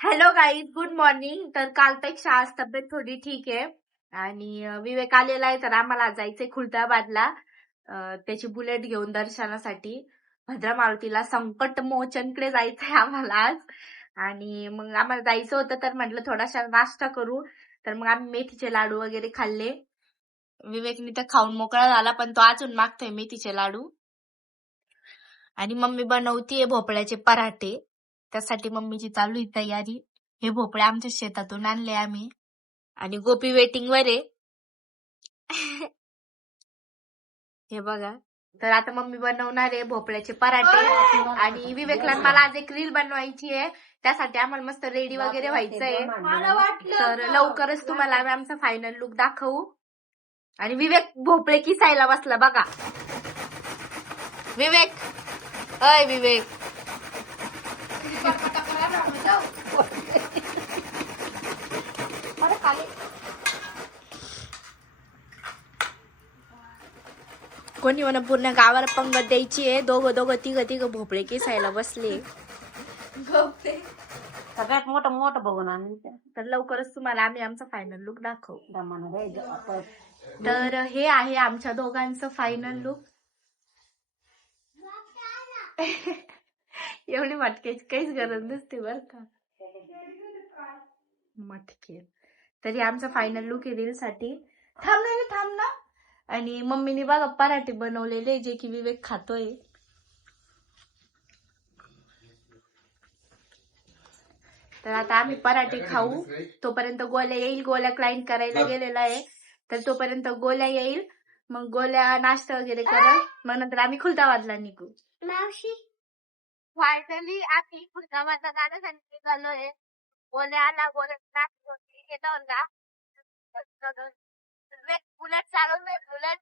Hello guys, good morning. तर कालपेक्षा आज तब्येत थोडी ठीक आहे आणि विवेक आलेला आहे. तर आम्हाला जायचंय खुलताबादला त्याची बुलेट घेऊन दर्शनासाठी. भद्रा मारुतीला संकट मोचनकडे जायचंय आम्हाला आज. आणि मग आम्हाला जायचं होतं तर म्हटलं थोडासा नाश्ता करू. तर मग आम्ही मेथीचे लाडू वगैरे खाल्ले. विवेकने तर खाऊन मोकळा झाला, पण तो अजून मागतोय मेथीचे लाडू. आणि मम्मी बनवतीये भोपळ्याचे पराठे. त्यासाठी मम्मीची चालू आहे तयारी. हे भोपळे आमच्या शेतातून आणले आम्ही. आणि गोपी वेटिंग वर आहे. हे बघा. तर आता मम्मी बनवणार आहे भोपळ्याचे पराठे. आणि विवेकला मला आज एक रील बनवायची आहे. त्यासाठी आम्हाला मस्त रेडी वगैरे व्हायचंय. तर लवकरच तुम्हाला आम्ही आमचा फायनल लुक दाखवू. आणि विवेक भोपळे किसायला बसला बघा. विवेक, अय विवेक, कोणी म्हणा पूर्ण गावाला पंगत द्यायची आहे. दोघं तिघ भोपळे किसायला बसले. सगळ्यात मोठं बघून आम्ही तर लवकरच तुम्हाला आम्ही आमचा फायनल लुक दाखवू. तर हे आहे आमच्या दोघांचं फायनल लुक. एवढी मटक्याची काहीच गरज नसते बर का. मटके तरी आमचा फायनल लुक आहे रील साठी. थांब ना. आणि मम्मीने बघा पराठे बनवलेले जे की विवेक खातोय. तर आता आम्ही पराठे खाऊ. तोपर्यंत गोल्या येईल. गोल्या क्लाइंट करायला गेलेला आहे. तर तोपर्यंत गोल्या येईल. मग गोल्या नाश्ता वगैरे करत. मग नंतर आम्ही खुलताबादला निघू. मावशी, फायनली आम्ही खुलताबादला जाण्यासाठी निघालोय. गोल्या आला. गोल्या नाश्ता घेता होता. बुलेट चालवलंय. बुलेट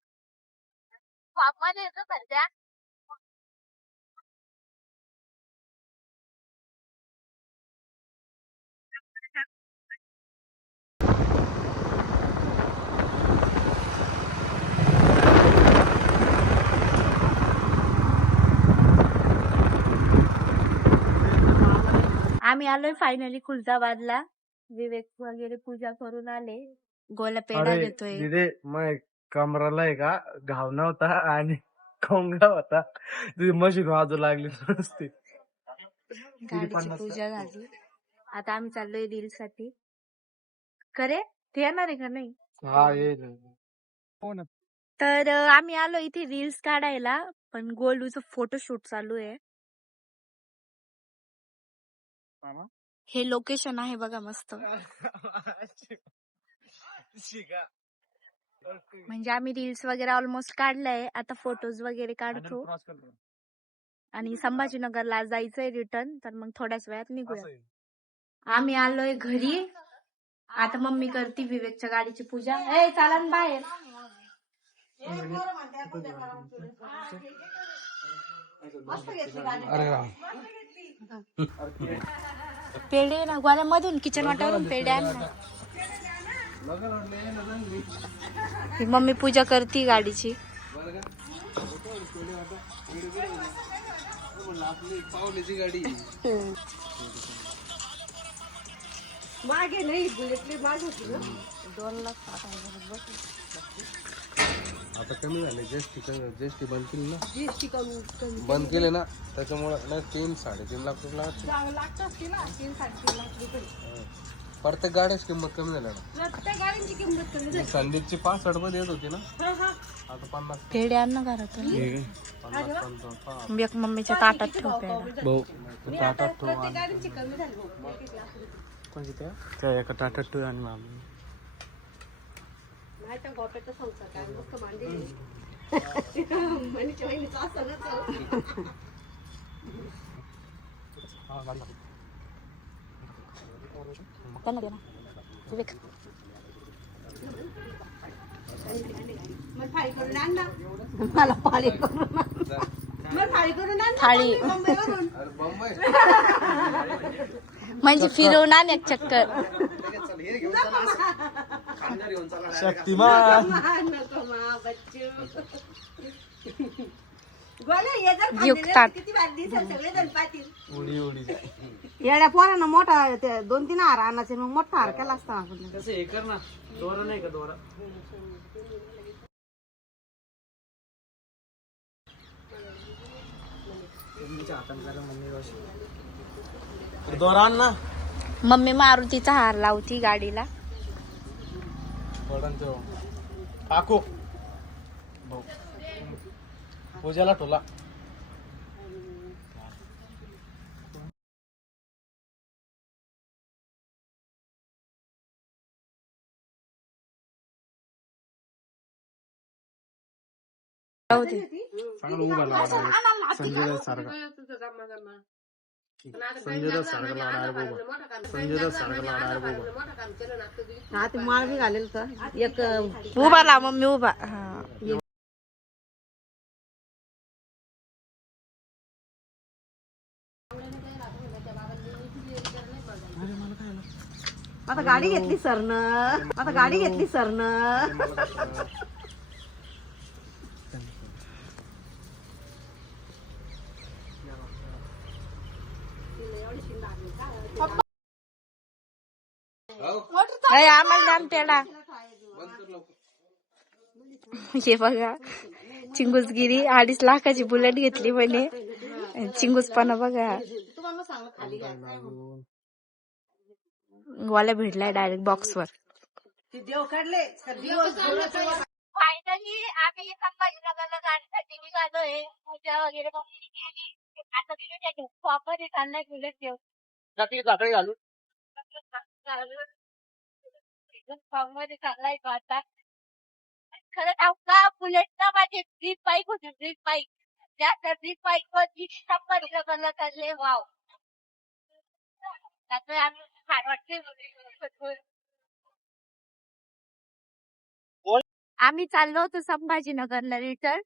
वापस येतो सध्या. आम्ही आलोय फायनली खुलताबादला. विवेक वगैरे पूजा करून आले. गोला पेढा घेतोय. दिदे मग कमराला आहे का घाव नव्हता आणि खोंगडा होता. तुझी मशीन वाजू लागली नुसती. गाडीची पूजा झाली. आता आम्ही चाललोय रील साठी. करे ते येणार आहे का नाही? हा येईल. तर आम्ही आलो इथे रील्स काढायला. पण गोलूचं फोटोशूट चालू आहे. हे लोकेशन आहे बघा मस्त. म्हणजे आम्ही रील्स वगैरे ऑलमोस्ट काढलाय. आता फोटोज वगैरे काढतो. आणि संभाजीनगरला जायचंय रिटर्न. तर मग थोड्याच वेळात निघूया. आम्ही आलोय घरी. आता मम्मी करते विवेकच्या गाडीची पूजा. ए चला ना बाहेर. पेढे ना गोल्यामधून किचन वाट्यावरून पेढे आण ना. ही मम्मी पूजा करते गाडीची. मागे नाही बुलेटली माग होती ना. 2,60,000 आता कमी झाले. जीएसटी बंद केली ना. जीएसटी कमी बंद केले ना त्याच्यामुळे नाही 3-3.5 लाख रुपये लागतात की ना. 3-3.5 लाख रुपये प्रत्येक गाड्याची किंमत कमी झाली ना. प्रत्येक गाडीची किंमत कमी झाली. संदीपची 65 मध्ये येत होती ना. आता 50. पेढे आण ना घरात. 50 एक मम्मीच्या ताटात ठेव पेढा. भाऊ ताटात ठेव. प्रत्येक गाडीची कमी झाली. 1-1 लाख रुपये त्या एका ताटात ठेव आणि मामी नाही त्या गोप्याचा संसार काय मस्त मांडली. मनीच्या बहिणीचा असं ना. त्यांना दे ना विवेक. मग थाळी करून आण ना. मला थाळी करून मग थाळी करून आण. थाळी मुंबईवरून म्हणजे फिरवून आण एक चक्कर. शक्तिमान नको मा बच्चू. गोल्या हे जर खाल्लेले युक्तात. किती भारी दिसेल, सगळे जण पाहतील. उडी उडी येड्या पोरांना मोठा 2-3 हार आणायचे, मग मोठा हार केला असता आपण. कसं हे कर ना, दोरा नाही का दोरा. दोरा आण ना. मम्मी मारुतीचा हार लावती गाडीला. काकू भाऊ पूजाला ठोला. जाऊ दे. चांगला उभा लावा संजय सारखा. संजय सारखा लाडा बाबा. संजय सारखा लाडा बाबा. हा ते माळ बी घालेल का एक. उभा लाव मम्मी उभा. हा. आता गाडी घेतली सरनं, आता गाडी घेतली सरनं. अय, आम्हाला द्या ना पेढा. हे बघा चिंगूसगिरी 2.5 लाखाची बुलेट घेतली म्हणे. चिंगूसपणा बघा. वाला भेटलाय डायरेक्ट बॉक्सवर. देव काढले फायनली आम्ही संभाजीनगरला जाण्यासाठी निघालोय. पूजा वगैरे मम्मीने केली. आता तिने त्या वापर आणलाय बुलेट घेऊन. साखळी घालून मध्ये चाललाय तो आता. खरं सांगू का, बुलेटला माझी ड्रीम बाईक होती, ड्रीम बाईक. त्या ड्रीम बाईक वर संभाजीनगरला चालले. वाव. त्यामुळे आम्ही छान वाटते. आम्ही चाललो होतो संभाजीनगरला रिटर्न,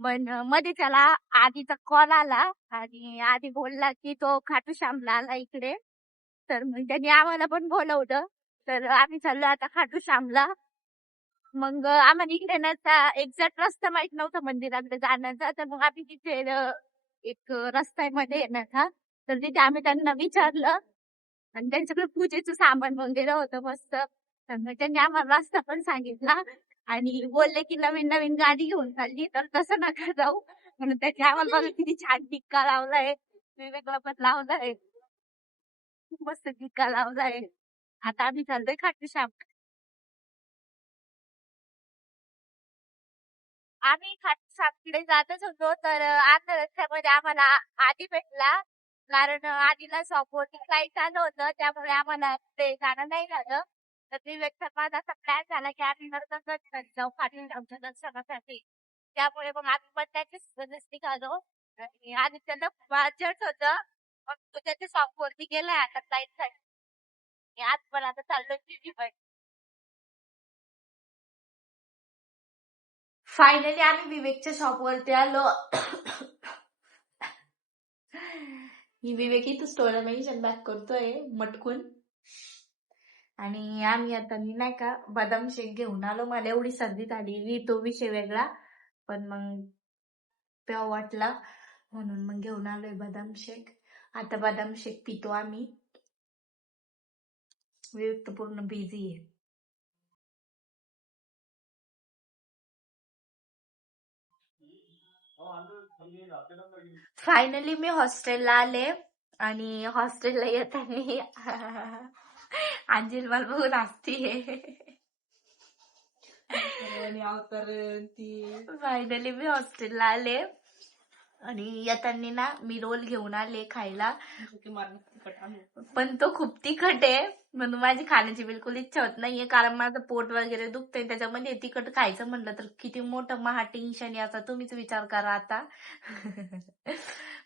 पण मध्ये त्याला आधीचा कॉल आला आणि आधी बोलला की तो खाटू श्यामला आला इकडे. तर मग त्यांनी आम्हाला पण बोलवलं. तर आम्ही चाललो आता खाटू श्यामला. मग आम्हाला इकडे ना एक्झॅक्ट रस्ता माहित नव्हता मंदिराकडे जाण्याचा. तर मग आम्ही तिथे एक रस्त्यामध्ये येण्याचा, तर तिथे आम्ही त्यांना विचारलं आणि त्यांच्याकडे पूजेचं सामान वगैरे होतं मस्त. तर मग त्यांनी आम्हाला रस्ता पण सांगितला आणि बोलले की नवीन नवीन गाडी घेऊन चालली तर तसं नका जाऊ म्हणून. त्याची आम्हाला बघा किती छान टिक्का लावलाय, वेगवेगळा पण लावलाय, मस्त टिक्का लावलाय. आता आम्ही चाललोय खाटू श्याम. आम्ही खाटू श्यामकडे जातच होतो, तर आता रस्त्यामध्ये आम्हाला आधी भेटला. कारण आधीला शॉपवरती फ्लाईट आलं होतं, त्यामुळे आम्हाला ते जाणं नाही झालं. तर ते व्यक्त माझा असा प्लॅन झाला की आम्ही नंतर जाऊ खाटू श्यामच्या दर्शनासाठी. त्यामुळे मग आम्ही पण त्याच्याच निघालो. आणि आधी त्यांना बजेट होतं, मग तो त्याच्या शॉपवरती गेलाय आता फ्लाईटसाठी. आज पण आता चाललोय तिची पण. फायनली आम्ही विवेकच्या शॉपवरती आलो. ही विवेक इथं स्टोअर मेन्शन बॅक करतोय मटकून. आणि आम्ही आता नाही का बदाम शेक घेऊन आलो. मला एवढी सर्दी झाली, तो विषय वेगळा, पण मग प्याव वाटला म्हणून मग घेऊन आलोय बदाम शेक. आता बदाम शेक पितो आम्ही. विवेक तर पूर्ण बिझी आहे. फायनली मी हॉस्टेलला आले आणि हॉस्टेलला येताना अंजिल मला बघून हसतीये. फायनली मी हॉस्टेलला आले आणि येताना ना मी रोल घेऊन आले खायला, पण तो खूप तिखट आहे म्हणून माझी खाण्याची बिलकुल इच्छा होत नाहीये. कारण माझं पोट वगैरे दुखतंय, त्याच्यामध्ये तिखट खायचं म्हणलं तर किती मोठं महा टेन्शन याचा तुम्हीच विचार करा आता.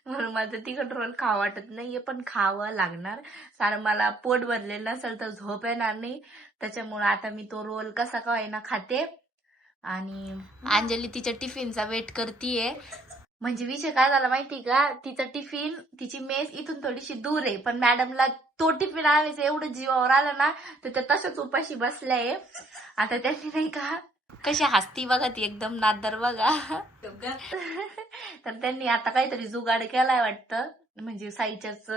म्हणून माझं तिखट रोल खावं वाटत नाहीये, पण खावं लागणार कारण मला पोट भरलेलं नसेल तर झोप येणार नाही. त्याच्यामुळे आता मी तो रोल कसा का होईना खाते. आणि अंजली तिच्या टिफिनचा वेट करतीये. म्हणजे विषय काय झाला माहिती का, तिचा टिफिन, तिची मेस इथून थोडीशी दूर आहे, पण मॅडमला तो टिफिन आणायचं एवढं जीवावर आलं ना, तर त्या तशाच उपाशी बसल्याय. आता त्यांनी नाही का कशी हसती बघा ती एकदम नादर बघा. तर त्यांनी आता काहीतरी जुगाड केलाय वाटतं, म्हणजे साईच्याच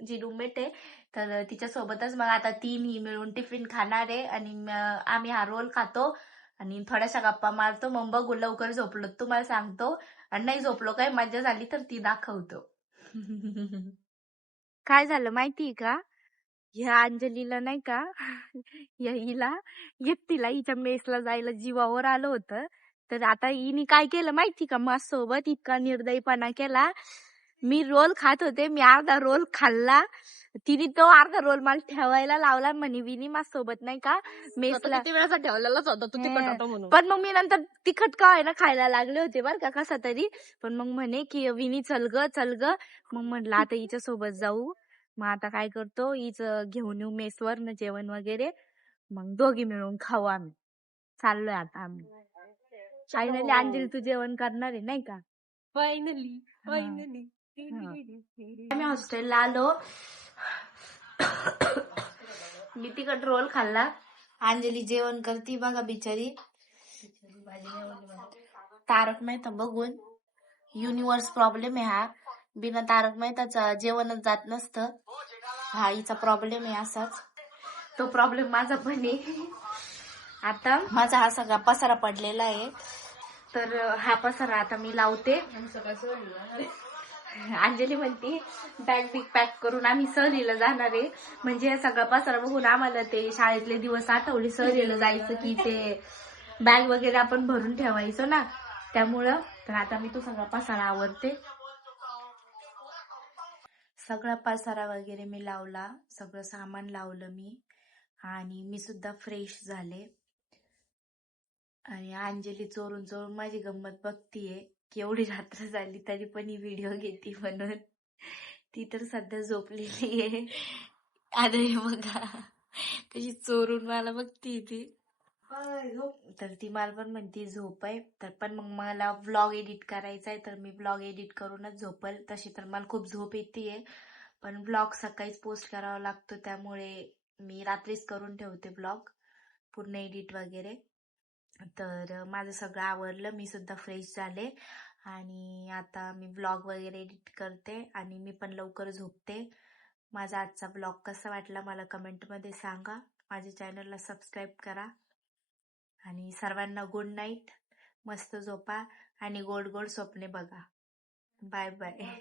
जी रूममेट आहे तर तिच्या सोबतच मग आता तीनही मिळून टिफिन खाणार आहे आणि आम्ही हा रोल खातो आणि थोड्याशा गप्पा मारतो. मग बघू लवकर झोपलो तुम्हाला सांगतो, आणि नाही झोपलो काय मजा झाली तर ती दाखवतो. काय झालं माहितीये का, ह्या अंजलीला नाही का, हिला एकटीला हिच्या मेसला जायला जीवावर आलं होतं. तर आता हिने काय केलं माहिती का, माझ्यासोबत इतका निर्दयीपणा केला. मी रोल खात होते, मी अर्धा रोल खाल्ला, तिने तो अर्धा रोल मला ठेवायला लावला. म्हणे विनी माझ्यासोबत नाही का मेसला किती वेळाचा ठेवलेलाच होता तू तिखट होता म्हणून. पण मग मी नंतर तिखट का आहे ना खायला लागले होते बरं का कसा तरी. पण मग म्हणे की विनी चल ग चल ग. मग म्हटलं आता हिच्या सोबत जाऊ. मग आता काय करतो, हीच घेऊन येऊ मेसवर न जेवण वगैरे, मग दोघी मिळून खाऊ आम्ही. चाललोय आता आम्ही. फायनली अंजली तू जेवण करणार आहे नाही का. फायनली आम्ही हॉस्टेलला आलो. मी तिखट रोल खाल्ला. अंजली जेवण करती बघा बिचारी. तारक मेहता बघून युनिव्हर्स प्रॉब्लेम आहे हा. बिना तारक मेहताचा जेवणच जात नसतं. हा हिचा प्रॉब्लेम आहे असाच. तो प्रॉब्लेम माझा पण आहे. आता माझा हा सगळा पसारा पडलेला आहे, तर हा पसारा आता मी लावते. अंजली म्हणती बॅग बिग पॅक करून आम्ही सहलीला जाणार आहे. म्हणजे सगळा पसारा बघून आम्हाला ते शाळेतले दिवस आठवले. सहलीला जायचं की ते बॅग वगैरे आपण भरून ठेवायचो ना, त्यामुळं. तर आता मी तो सगळा पसारा आवरते. सगळा पसारा वगैरे मी लावला, सगळं सामान लावलं मी, आणि मी सुद्धा फ्रेश झाले. आणि अंजली चोरून चोरून माझी गंमत बघतीये की एवढी रात्र झाली तरी पण ही व्हिडिओ घेते म्हणून. ती तर सध्या झोपलेली आहे. अरे बघा कशी चोरून मला बघती ती. तर ती मला पण म्हणती झोप आहे. तर पण मग मला व्लॉग एडिट करायचा आहे, तर मी व्लॉग एडिट करूनच झोपल. तशी तर मला खूप झोप येते, पण व्लॉग सकाळीच पोस्ट करावा लागतो, त्यामुळे मी रात्रीच करून ठेवते व्लॉग पूर्ण एडिट वगैरे. तर माझं सगळं आवरलं, मी सुद्धा फ्रेश झाले, आणि आता मी व्लॉग वगैरे एडिट करते आणि मी पण लवकर झोपते. माझा आजचा व्लॉग कसा वाटला मला कमेंटमध्ये सांगा. माझ्या चॅनलला सबस्क्राईब करा, आणि सर्वांना गुड नाईट. मस्त झोपा आणि गोड गोड स्वप्ने बघा. Bye bye.